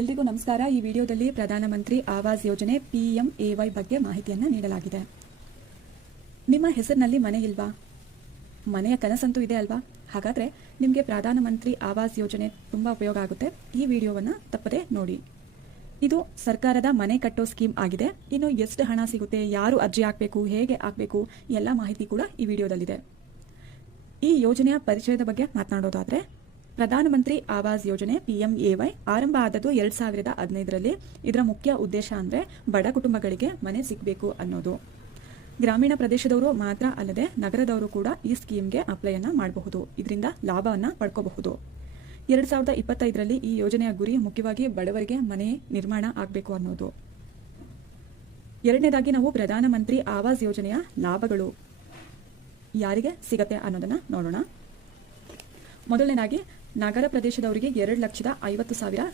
ಎಲ್ರಿಗೂ ನಮಸ್ಕಾರ. ಈ ವಿಡಿಯೋದಲ್ಲಿ ಪ್ರಧಾನಮಂತ್ರಿ ಆವಾಸ್ ಯೋಜನೆ PMAY ಬಗ್ಗೆ ಮಾಹಿತಿಯನ್ನು ನೀಡಲಾಗಿದೆ. ನಿಮ್ಮ ಹೆಸರಿನಲ್ಲಿ ಮನೆ ಇಲ್ವಾ? ಮನೆಯ ಕನಸಂತೂ ಇದೆ ಅಲ್ವಾ? ಹಾಗಾದ್ರೆ ನಿಮಗೆ ಪ್ರಧಾನಮಂತ್ರಿ ಆವಾಸ್ ಯೋಜನೆ ತುಂಬಾ ಉಪಯೋಗ ಆಗುತ್ತೆ. ಈ ವಿಡಿಯೋವನ್ನು ತಪ್ಪದೆ ನೋಡಿ. ಇದು ಸರ್ಕಾರದ ಮನೆ ಕಟ್ಟೋ ಸ್ಕೀಮ್ ಆಗಿದೆ. ಇನ್ನು ಎಷ್ಟು ಹಣ ಸಿಗುತ್ತೆ, ಯಾರು ಅರ್ಜಿ ಹಾಕಬೇಕು, ಹೇಗೆ ಹಾಕಬೇಕು, ಎಲ್ಲ ಮಾಹಿತಿ ಕೂಡ ಈ ವಿಡಿಯೋದಲ್ಲಿದೆ. ಈ ಯೋಜನೆಯ ಪರಿಚಯದ ಬಗ್ಗೆ ಮಾತನಾಡೋದಾದ್ರೆ, ಪ್ರಧಾನಮಂತ್ರಿ ಆವಾಸ್ ಯೋಜನೆ PMAY ಆರಂಭ ಆದದ್ದು 2015ರಲ್ಲಿ. ಇದರ ಮುಖ್ಯ ಉದ್ದೇಶ ಅಂದ್ರೆ ಬಡ ಕುಟುಂಬಗಳಿಗೆ ಮನೆ ಸಿಗಬೇಕು ಅನ್ನೋದು. ಗ್ರಾಮೀಣ ಪ್ರದೇಶದವರು ಮಾತ್ರ ಅಲ್ಲದೆ ನಗರದವರು ಕೂಡ ಈ ಸ್ಕೀಮ್ಗೆ ಅಪ್ಲೈಯನ್ನ ಮಾಡಬಹುದು. ಇದರಿಂದ ಲಾಭವನ್ನ ಪಡ್ಕೋಬಹುದು. 2025ರಲ್ಲಿ ಈ ಯೋಜನೆಯ ಗುರಿ ಮುಖ್ಯವಾಗಿ ಬಡವರಿಗೆ ಮನೆ ನಿರ್ಮಾಣ ಆಗಬೇಕು ಅನ್ನೋದು. ಎರಡನೇದಾಗಿ ನಾವು ಪ್ರಧಾನಮಂತ್ರಿ ಆವಾಸ್ ಯೋಜನೆಯ ಲಾಭಗಳು ಯಾರಿಗೆ ಸಿಗತ್ತೆ ಅನ್ನೋದನ್ನ ನೋಡೋಣ. ಮೊದಲನೇದಾಗಿ ನಗರ ಪ್ರದೇಶದವರಿಗೆ 2,50,000